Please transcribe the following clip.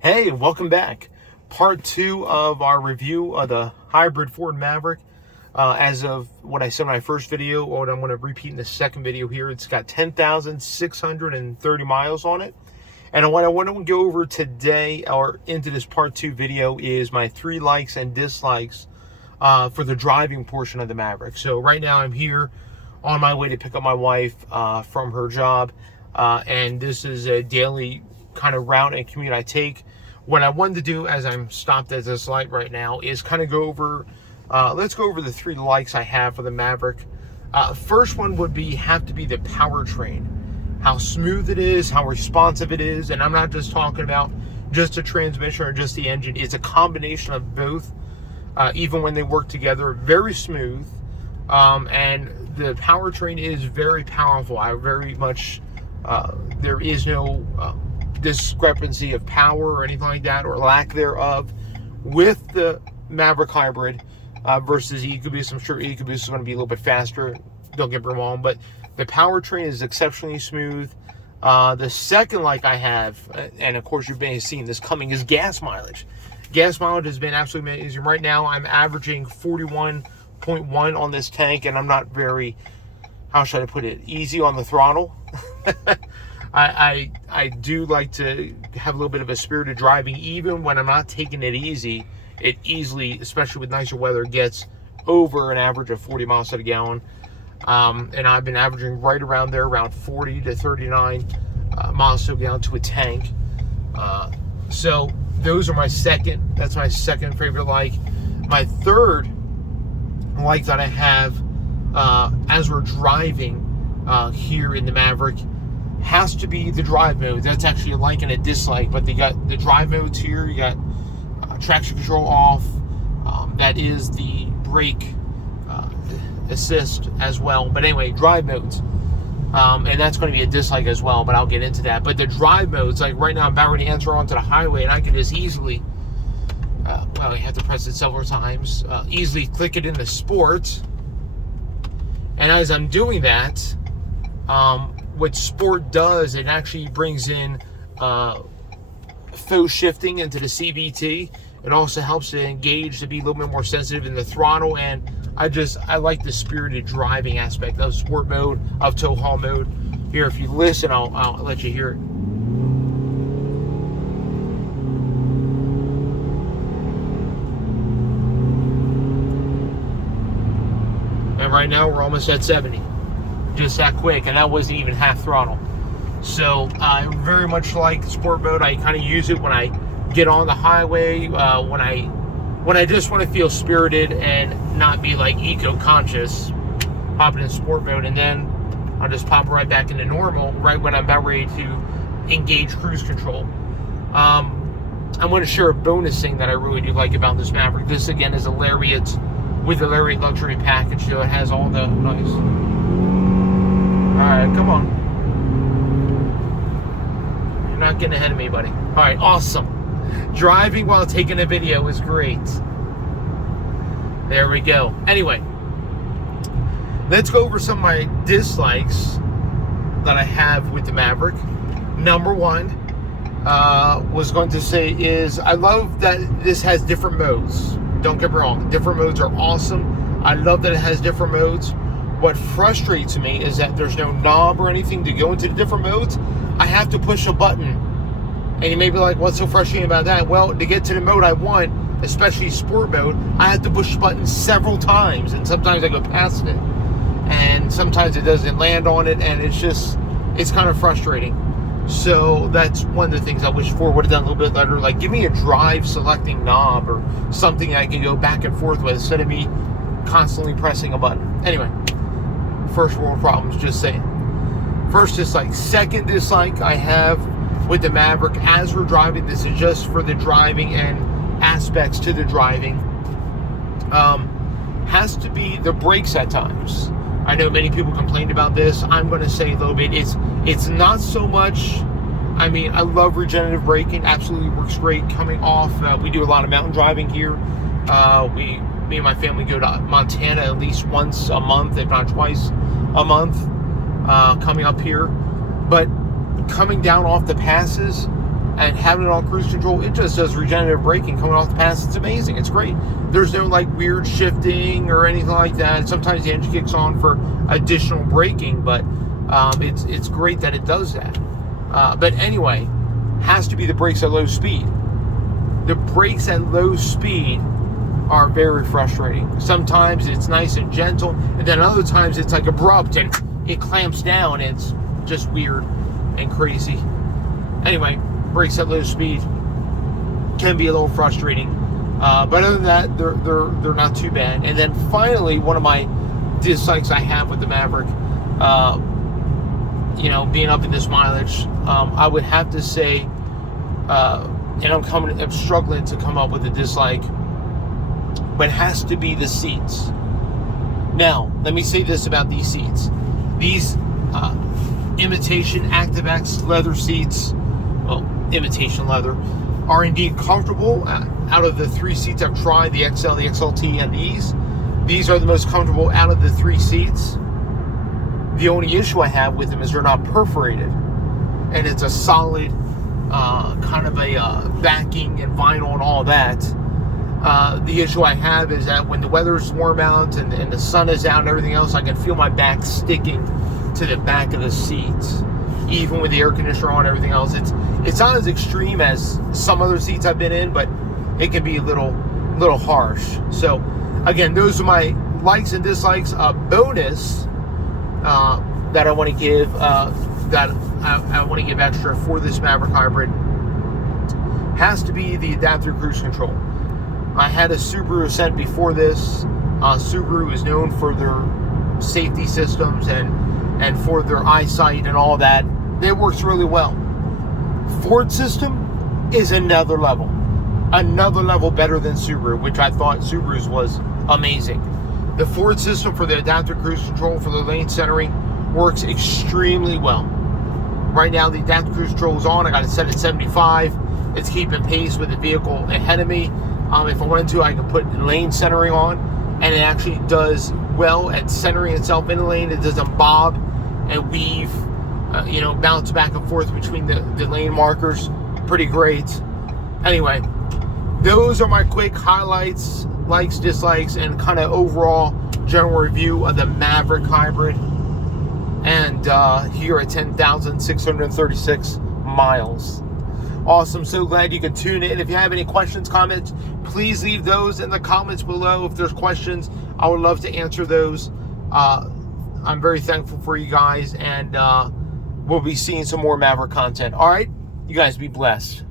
Hey, welcome back. Part 2 of our review of the hybrid Ford Maverick. As of what I said in my first video, what I'm going to repeat in the second video here, it's got 10,630 miles on it. And what I want to go over today, or into this part 2 video, is my 3 likes and dislikes for the driving portion of the Maverick. So right now I'm here on my way to pick up my wife from her job. And this is a daily kind of route and commute I take. What I wanted to do, as I'm stopped at this light right now, is kind of go over, let's go over the 3 likes I have for the Maverick. First one would have to be the powertrain. How smooth it is, how responsive it is, and I'm not just talking about just a transmission or just the engine. It's a combination of both, even when they work together, very smooth. And the powertrain is very powerful. I very much, there is no discrepancy of power or anything like that, or lack thereof, with the Maverick Hybrid versus EcoBoost. I'm sure EcoBoost is going to be a little bit faster, don't get me wrong, but the powertrain is exceptionally smooth. The second like I have, and of course you've been seeing this coming, is gas mileage. Gas mileage has been absolutely amazing. Right now I'm averaging 41.1 on this tank, and I'm not very, how should I put it, easy on the throttle. I do like to have a little bit of a spirited driving. Even when I'm not taking it easy, it easily, especially with nicer weather, gets over an average of 40 miles to the gallon. And I've been averaging right around there, around 40 to 39 miles to the gallon to a tank. So those are that's my second favorite like. My third like that I have as we're driving here in the Maverick has to be the drive mode. That's actually a like and a dislike, but they got the drive modes here. You got traction control off. That is the brake assist as well. But anyway, drive modes. And that's going to be a dislike as well, but I'll get into that. But the drive modes, like right now I'm about ready to enter onto the highway, and I can just easily, well, you have to press it several times, easily click it into sport. And as I'm doing that, what sport does, it actually brings in faux shifting into the CVT. It also helps to engage, to be a little bit more sensitive in the throttle, and I like the spirited driving aspect of sport mode, of tow haul mode. Here, if you listen, I'll let you hear it. And right now we're almost at 70. Just that quick, and that wasn't even half throttle. So I very much like sport mode. I kind of use it when I get on the highway, when I just want to feel spirited and not be like eco-conscious. Pop it in sport mode, and then I'll just pop right back into normal right when I'm about ready to engage cruise control. I'm going to share a bonus thing that I really do like about this Maverick. This again is a Lariat with the Lariat luxury package, so it has all the nice. Alright, come on. You're not getting ahead of me, buddy. Alright, awesome. Driving while taking a video is great. There we go. Anyway, let's go over some of my dislikes that I have with the Maverick. Number one, was going to say is, I love that this has different modes. Don't get me wrong. Different modes are awesome. I love that it has different modes. What frustrates me is that there's no knob or anything to go into the different modes. I have to push a button. And you may be like, what's so frustrating about that? Well, to get to the mode I want, especially sport mode, I have to push the button several times. And sometimes I go past it. And sometimes it doesn't land on it. And it's kind of frustrating. So that's one of the things I wish Ford would have done a little bit better. Like, give me a drive selecting knob or something I can go back and forth with instead of me constantly pressing a button. Anyway. First world problems, just saying. First dislike. Second dislike I have with the Maverick as we're driving, this is just for the driving and aspects to the driving, has to be the brakes at times. I know many people complained about this. I'm going to say a little bit. It's not so much. I mean, I love regenerative braking. Absolutely works great. Coming off, we do a lot of mountain driving here. Me and my family go to Montana at least once a month, if not twice a month, coming up here. But coming down off the passes, and having it on cruise control, it just does regenerative braking coming off the pass. It's amazing. It's great. There's no like weird shifting or anything like that. Sometimes the engine kicks on for additional braking, but it's great that it does that. But anyway, has to be the brakes at low speed. The brakes at low speed are very frustrating. Sometimes it's nice and gentle, and then other times it's like abrupt and it clamps down. It's just weird and crazy. Anyway, brakes at low speed can be a little frustrating, but other than that, they're not too bad. And then finally, one of my dislikes I have with the Maverick, you know, being up in this mileage, I would have to say, and I'm struggling to come up with a dislike, but it has to be the seats. Now, let me say this about these seats. These imitation ActiveX leather seats, well, imitation leather, are indeed comfortable. Out of the 3 seats I've tried, the XL, the XLT, and these are the most comfortable out of the 3 seats. The only issue I have with them is they're not perforated, and it's a solid kind of a backing and vinyl and all that. The issue I have is that when the weather's warm out and the sun is out and everything else, I can feel my back sticking to the back of the seats, even with the air conditioner on and everything else. It's not as extreme as some other seats I've been in, but it can be a little harsh. So again, those are my likes and dislikes. A bonus that I want to give that I want to give extra for this Maverick Hybrid has to be the adaptive cruise control. I had a Subaru Ascent before this. Subaru is known for their safety systems and for their eyesight and all that. It works really well. Ford system is another level better than Subaru, which I thought Subaru's was amazing. The Ford system for the adaptive cruise control for the lane centering works extremely well. Right now the adaptive cruise control is on. I got it set at 75. It's keeping pace with the vehicle ahead of me. If I wanted to, I could put lane centering on, and it actually does well at centering itself in the lane. It doesn't bob and weave, you know, bounce back and forth between the lane markers. Pretty great. Anyway, those are my quick highlights, likes, dislikes, and kind of overall general review of the Maverick Hybrid. And here at 10,636 miles. Awesome. So glad you could tune in. If you have any questions, comments, please leave those in the comments below. If there's questions, I would love to answer those. I'm very thankful for you guys, and we'll be seeing some more Maverick content. All right, you guys be blessed.